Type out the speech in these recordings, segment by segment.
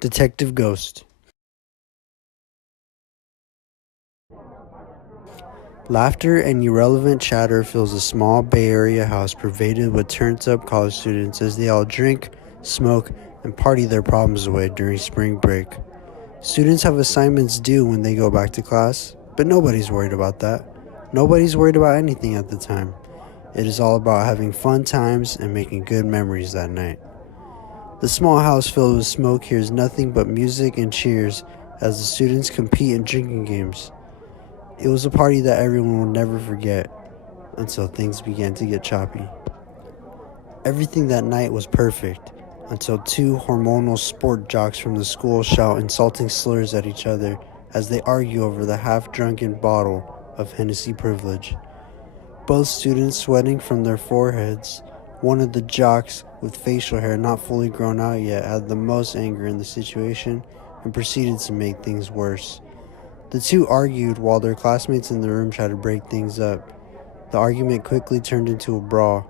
Detective Ghost. Laughter and irrelevant chatter fills a small Bay Area house pervaded with turned-up college students as they all drink, smoke, and party their problems away during spring break. Students have assignments due when they go back to class, but nobody's worried about that. Nobody's worried about anything at the time. It is all about having fun times and making good memories that night. The small house filled with smoke hears nothing but music and cheers as the students compete in drinking games. It was a party that everyone will never forget until things began to get choppy. Everything that night was perfect until two hormonal sport jocks from the school shout insulting slurs at each other as they argue over the half-drunken bottle of Hennessy privilege. Both students sweating from their foreheads. One of the jocks, with facial hair not fully grown out yet, had the most anger in the situation and proceeded to make things worse. The two argued while their classmates in the room tried to break things up. The argument quickly turned into a brawl.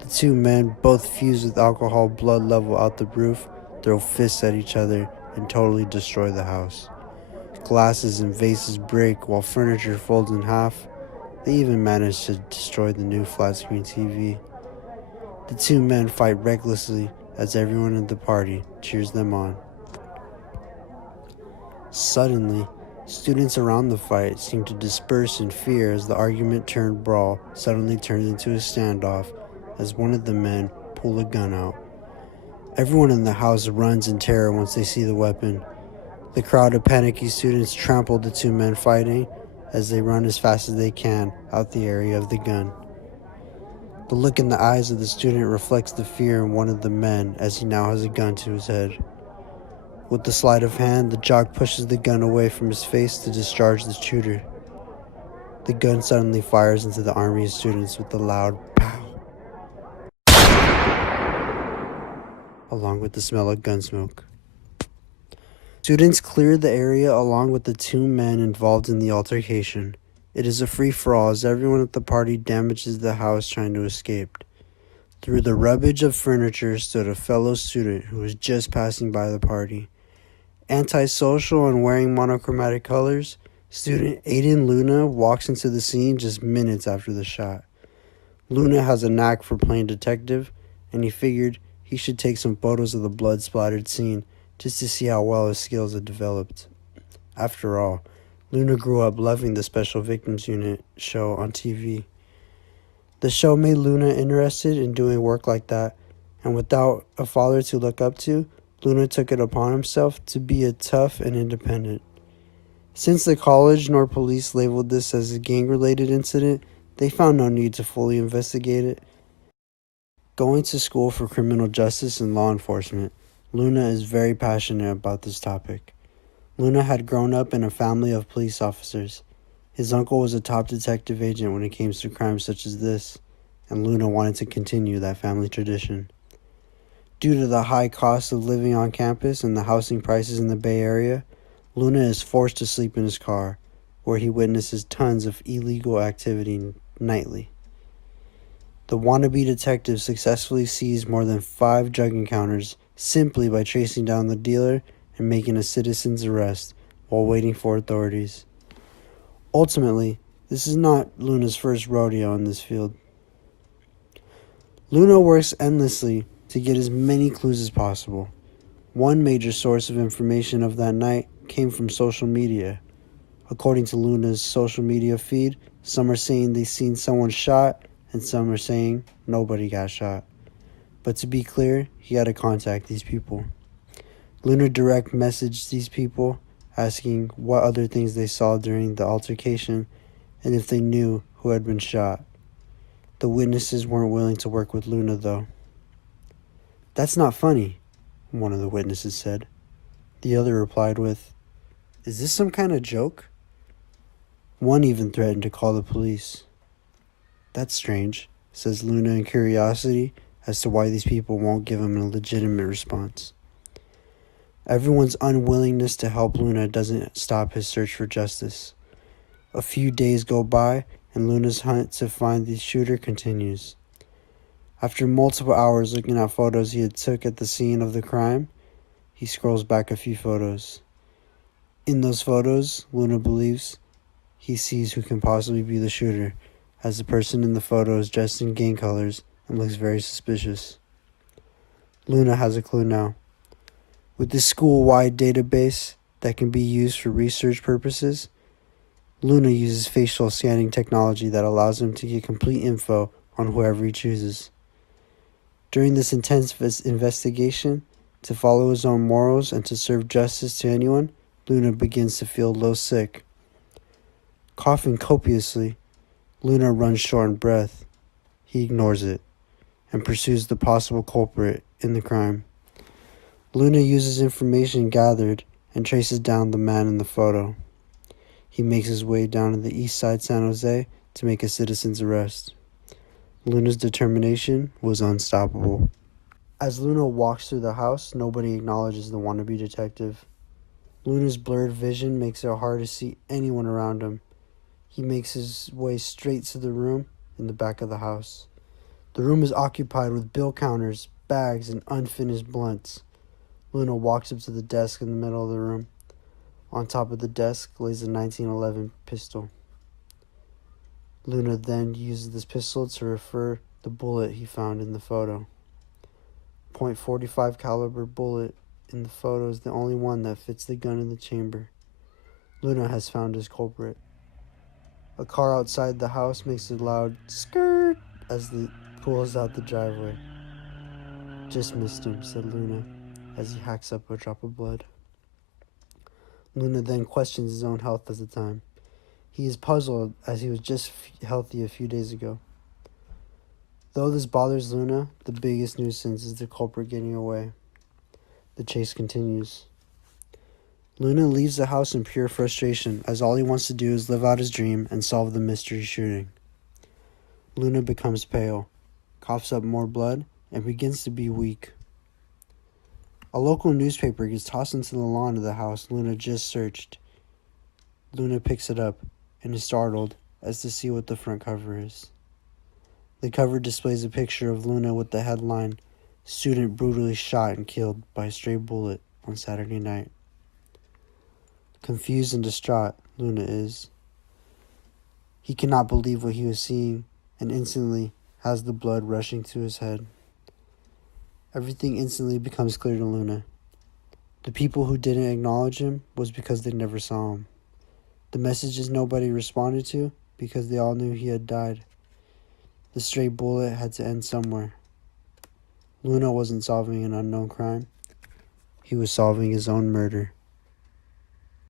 The two men, both fused with alcohol blood level out the roof, throw fists at each other and totally destroy the house. Glasses and vases break while furniture folds in half. They even manage to destroy the new flat-screen TV. The two men fight recklessly as everyone at the party cheers them on. Suddenly, students around the fight seem to disperse in fear as the argument turned brawl suddenly turns into a standoff as one of the men pull a gun out. Everyone in the house runs in terror once they see the weapon. The crowd of panicky students trample the two men fighting as they run as fast as they can out the area of the gun. The look in the eyes of the student reflects the fear in one of the men as he now has a gun to his head. With the sleight of hand, the jock pushes the gun away from his face to discharge the shooter. The gun suddenly fires into the army of students with a loud pow, along with the smell of gun smoke. Students clear the area along with the two men involved in the altercation. It is a free-for-all as everyone at the party damages the house trying to escape. Through the rubbish of furniture stood a fellow student who was just passing by the party. Antisocial and wearing monochromatic colors, student Aiden Luna walks into the scene just minutes after the shot. Luna has a knack for playing detective, and he figured he should take some photos of the blood-splattered scene just to see how well his skills had developed. After all, Luna grew up loving the Special Victims Unit show on TV. The show made Luna interested in doing work like that, and without a father to look up to, Luna took it upon himself to be a tough and independent. Since the college nor police labeled this as a gang-related incident, they found no need to fully investigate it. Going to school for criminal justice and law enforcement, Luna is very passionate about this topic. Luna had grown up in a family of police officers. His uncle was a top detective agent when it came to crimes such as this, and Luna wanted to continue that family tradition. Due to the high cost of living on campus and the housing prices in the Bay Area, Luna is forced to sleep in his car, where he witnesses tons of illegal activity nightly. The wannabe detective successfully seized more than 5 drug encounters simply by tracing down the dealer and making a citizen's arrest while waiting for authorities. Ultimately, this is not Luna's first rodeo in this field. Luna works endlessly to get as many clues as possible. One major source of information of that night came from social media. According to Luna's social media feed, some are saying they've seen someone shot and some are saying nobody got shot. But to be clear, he had to contact these people. Luna direct messaged these people asking what other things they saw during the altercation and if they knew who had been shot. The witnesses weren't willing to work with Luna though. "That's not funny," one of the witnesses said. The other replied with, "Is this some kind of joke?" One even threatened to call the police. "That's strange," says Luna in curiosity as to why these people won't give him a legitimate response. Everyone's unwillingness to help Luna doesn't stop his search for justice. A few days go by, and Luna's hunt to find the shooter continues. After multiple hours looking at photos he had took at the scene of the crime, He scrolls back a few photos. In those photos, Luna believes he sees who can possibly be the shooter, as the person in the photo is dressed in gang colors and looks very suspicious. Luna has a clue now. With this school-wide database that can be used for research purposes, Luna uses facial scanning technology that allows him to get complete info on whoever he chooses. During this intense investigation, to follow his own morals and to serve justice to anyone, Luna begins to feel low sick. Coughing copiously, Luna runs short on breath. He ignores it and pursues the possible culprit in the crime. Luna uses information gathered and traces down the man in the photo. He makes his way down to the east side San Jose to make a citizen's arrest. Luna's determination was unstoppable. As Luna walks through the house, nobody acknowledges the wannabe detective. Luna's blurred vision makes it hard to see anyone around him. He makes his way straight to the room in the back of the house. The room is occupied with bill counters, bags, and unfinished blunts. Luna walks up to the desk in the middle of the room. On top of the desk lays a 1911 pistol. Luna then uses this pistol to refer the bullet he found in the photo. .45 caliber bullet in the photo is the only one that fits the gun in the chamber. Luna has found his culprit. A car outside the house makes a loud skirt as it pulls out the driveway. "Just missed him," said Luna, as he hacks up a drop of blood. Luna then questions his own health at the time. He is puzzled as he was just healthy a few days ago. Though this bothers Luna, the biggest nuisance is the culprit getting away. The chase continues. Luna leaves the house in pure frustration, as all he wants to do is live out his dream and solve the mystery shooting. Luna becomes pale, coughs up more blood, and begins to be weak. A local newspaper gets tossed into the lawn of the house Luna just searched. Luna picks it up and is startled as to see what the front cover is. The cover displays a picture of Luna with the headline, "Student brutally shot and killed by a stray bullet on Saturday night." Confused and distraught, Luna is. He cannot believe what he was seeing and instantly has the blood rushing to his head. Everything instantly becomes clear to Luna. The people who didn't acknowledge him was because they never saw him. The messages nobody responded to because they all knew he had died. The stray bullet had to end somewhere. Luna wasn't solving an unknown crime. He was solving his own murder.